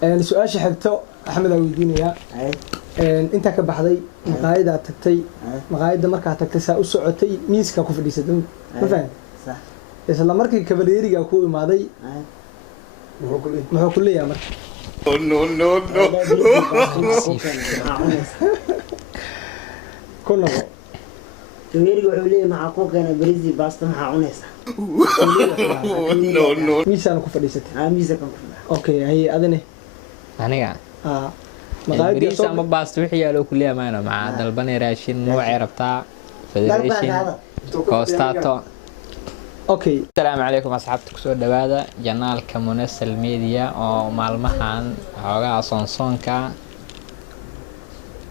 سؤال حبته أحمد أودينيا أنت كبحضي مقايدة تكتي مقايدة مركها تكتي سأسعتي ميسكا كفدي سدم ما فاهم صح إذا لما مركي كبليري أو كوي ماضي محو كلية مرك no. كنا كبيري وحولي مع أخوك أنا بريزي باستم هعونيسا no. ميسا أنا كفدي ستي ميزة كم كلها أوكي هي أذني aniga مقايدة bariis ama baasto wixii yaalo kulliya maana maca dalbanay raashin noocay rabtaa federation koostato أوكي السلام عليكم أصحابتك kusoo dhawaada janaalka Munassal Media oo maalmahan xoogaa soonsoonka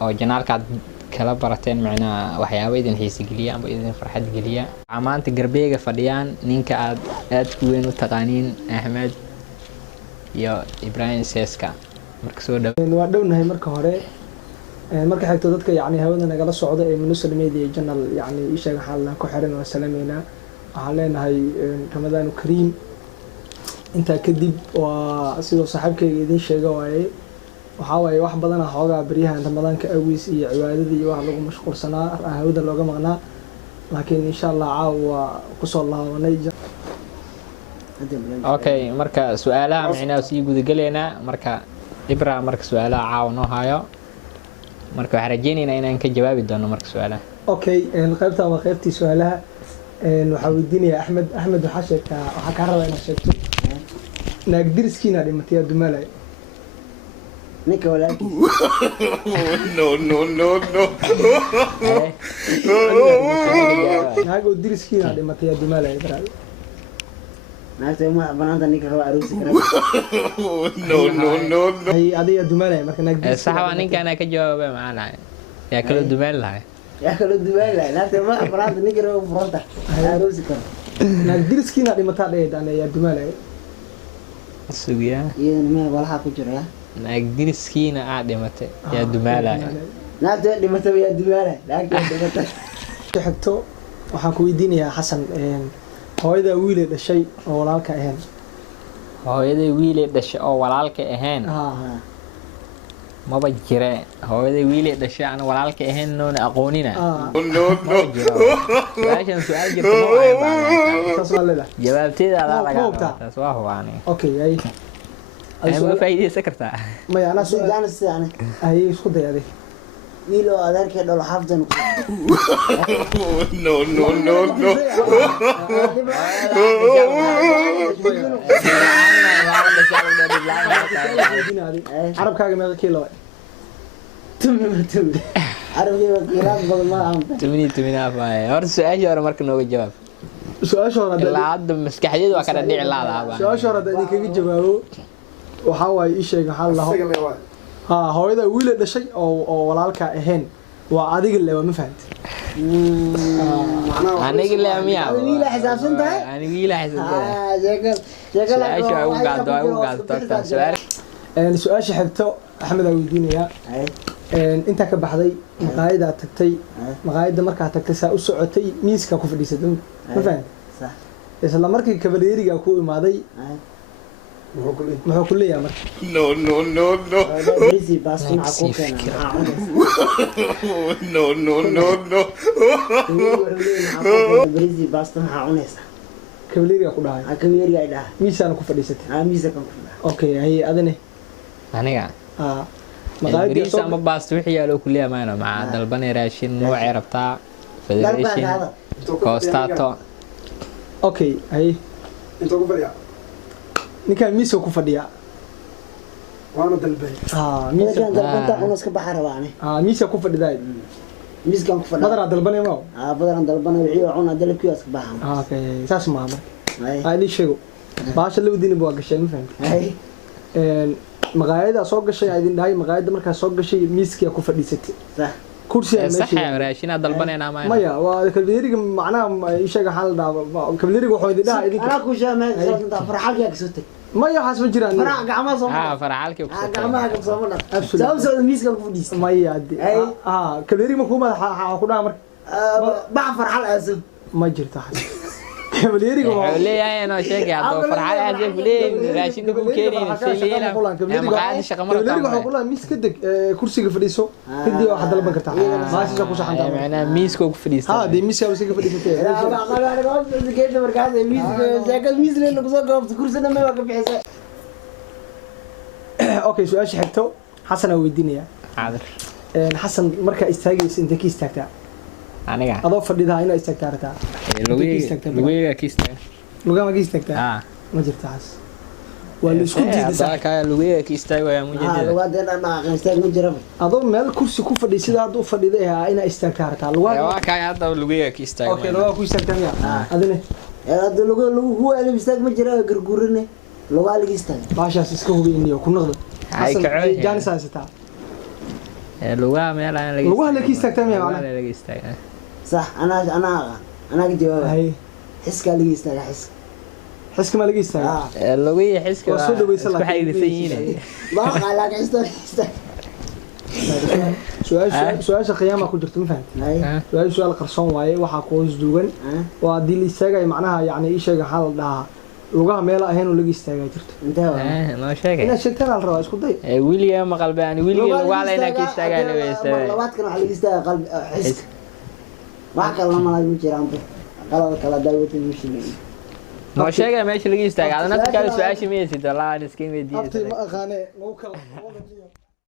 oo janaalka kala barateen macnaa waxyaabo idin xiisi geliya ama idin farxad geliya maanta garbeega fadhiyaan ninka aad ku weyn u taqaaniin Ahmed iyo Ibrahim Seska marka soo dhawaada waa dhownahay marka hore marka xigto dadka yani hawada nagala socda ee Munassal Media channel yani ishaga xalna ku xiran waa salaameena waxaan leenahay Ramadaan Kariim inta kadib waa sidoo saaxiibkayga idin sheegay waxa waaye wax badan ah xoogaa bariyahan Ramadaanka awiis iyo cibaadada iyo wax lagu mashquulsanaa hawada looga maqnaa laakiin insha Allah caawa ku soo laabanay okay marka su'aalaha macnaa sii gudagaleena marka Ibrahim marka su'aalaha caawa noo hayo marka waxaan rajaynaynaa inaan ka jawaabi doono marka su'aalaha okay qaybta waa qaybtii su'aalaha waxaa weydiinaya Ahmed waxa sheegtaa waxa ka rabaa inaad sheegto naag diriskiina dhimatay dumaalay ninka walaalkiis no. naag oo diriskiina dhimatay dumaalay baraad naagta ma banaanta ninka raba aruusi kara no. ay adiga dumaalay marka naag sax waa ninkan ka jawaabay macna yaa kala dumaan lahay yaa kala duwaan lahay naagta ma banaanta ninka raba furanta aruusi kara naag diriskiina dhimatay dheedaan ayaa dumaalay sugiya iyadana ma walaha ku jira naag diriskiina dhimatay yaa dumaalay naagta dhimatay yaa duwaalay naagta dhimatay xigto waxaan ku weydiinayaa Xasan hooyada wiil dhashay oo walaalka ahayn hooyaday wiil dhashay oo walaalka ahayn maba jire hooyaday wiil dhashay aan walaalka ahayn noona aqoonina No. su'aashan su'aal jirta ma waayo tasaalada jawaabteeda adaa laga taas waa hubaani okay ay ma faa'iideysan kartaa ma yana soo jaanis sidaan ay isku dayade wiilo adeerkay dholo xafdan No. carabkaaga meeqa kiilo عربي كلام بدل ما عم تمني فاي هور سؤال هور marka nooga jawaab su'aasha hore ilaa hadda maskaxdeedu waa kala dhici laadaaba su'aasha hore hadii kaga jawaabo waxa way ii sheeg waxa la hooyada wiil dhashay oo walaalka ahayn waa adiga leewa ma fahanti aniga leemiya wiil xisaabsan tahay aniga wiil xisaabsan jegal su'aasha ugu gaado su'aasha xigto Ahmed Awdiinaya inta ka baxday maqaayada tagtay maqaayada markaa tagtay saa u socotay miiska ku fadhiisatay ma fahantay صح isla markii kabaleeriga ku imaaday muxuu kuleeyahay marka No. بريزي باستون عقوق No. بريزي باستون هعونيسا kabaleeriga ku dhahay كبير قاعد miisana ku fadhiisatay ميزة كم كلها okay hay adane aniga bariis ama baasto wixii yaalo kulliya maana maca dalbanay raashin noocay rabtaa federation koostato okay hay inta ku fadhiya ninka miiska ku fadhiya waana dalbay miiska ميزة dalbanta qonos ka baxar waane miiska ku fadhiday miiskan ku fadhiya badana dalbanay ma badan dalbana wixii cuna dalabkiis ka baxan okay saas ma ma ay ay sheego baasha lawdiina buu gashay ma fahantay ay maqaayada soo gashay idin dhahay maqaayada markaa soo gashay miiskiya ku fadhiisatay صح kursiga sax meesha raashin dalbanayna maya waa kabaleeriga macnaha ishaga xal dhaaba kabaleeriga wuxuu idin dhahay idin ana ku shaamay salanta farxalka ka soo tag maya waxaas ma jiraan farac gacmaha soo farxalka gacmaha ka soo marna soo miiskan ku fadhiis maya kabaleeriga ma kuma ku dhaha marka bax farxal aaso ma jirto xas kabalyeeriga wuxuu leeyahay inuu sheegay hadda farxad aad u leeyahay raashinka ku keenayna sileela maqaayad shaqo mar kabalyeeriga wuxuu kula miis ka deg kursiga fadhiiso kadib waxa dalban kartaa maasha ku saxanta macna miiska ku fadhiistay ha de miiska ka fadhiisatay geedda markaas miis leen lagu soo goobto kursina ma ka bixisay okay su'aasha xigto xasan oo weydiinaya xaadir xasan marka istaagaysa inta ka istaagtaa aniga adoo fadhidaa inaa istaagtaa rataa lugeega kiista lugama ka istaagtaa ma jirtaas waa la isku diiday ka lugeega kiista waa mujadida lugaadena ma aqoonsan ma jiro adoo meel kursi ku fadhiisida haduu fadhiday inaa istaagtaa rataa waa ka hadda lugeega kiista okay lugaa ku istaagtaa miya adina hadda lugu huwa ali istaag ma jiro garguurine lugaa ligi istaag baashaas iska hubiyay ku noqdo ay kacay jaanis haysta lugaa meel aan laga lugaa la istaagtaa miya macna laga istaagtaa صح انا جواب هاي حسك اللي يستاهل حسك ما لقيت استاهل لوي حسك وصل بيسلك اسكو حيدسين ما قالك يستاهل سؤال قيامه ku jirto ma fahanti su'aal qarsoon waaye waxa ku hoos duugan waa dil isaga macnaha yani ii sheeg xal dhaha lugaha meel ahayn oo laga istaaga jirto ma sheegay ina sheegtaan al rabaa isku day wiliga ma qalbaan wiliga lugaa la inaa ka istaagaan weeysta labaadkan waxa laga istaaga qalbi xis wax kale ma lagu jiraan qalad kala daawatay mushkil ma sheegay meesha laga istaaga adana ka su'aasha meeysid walaa iska weydiiyay ma aqaane noo kala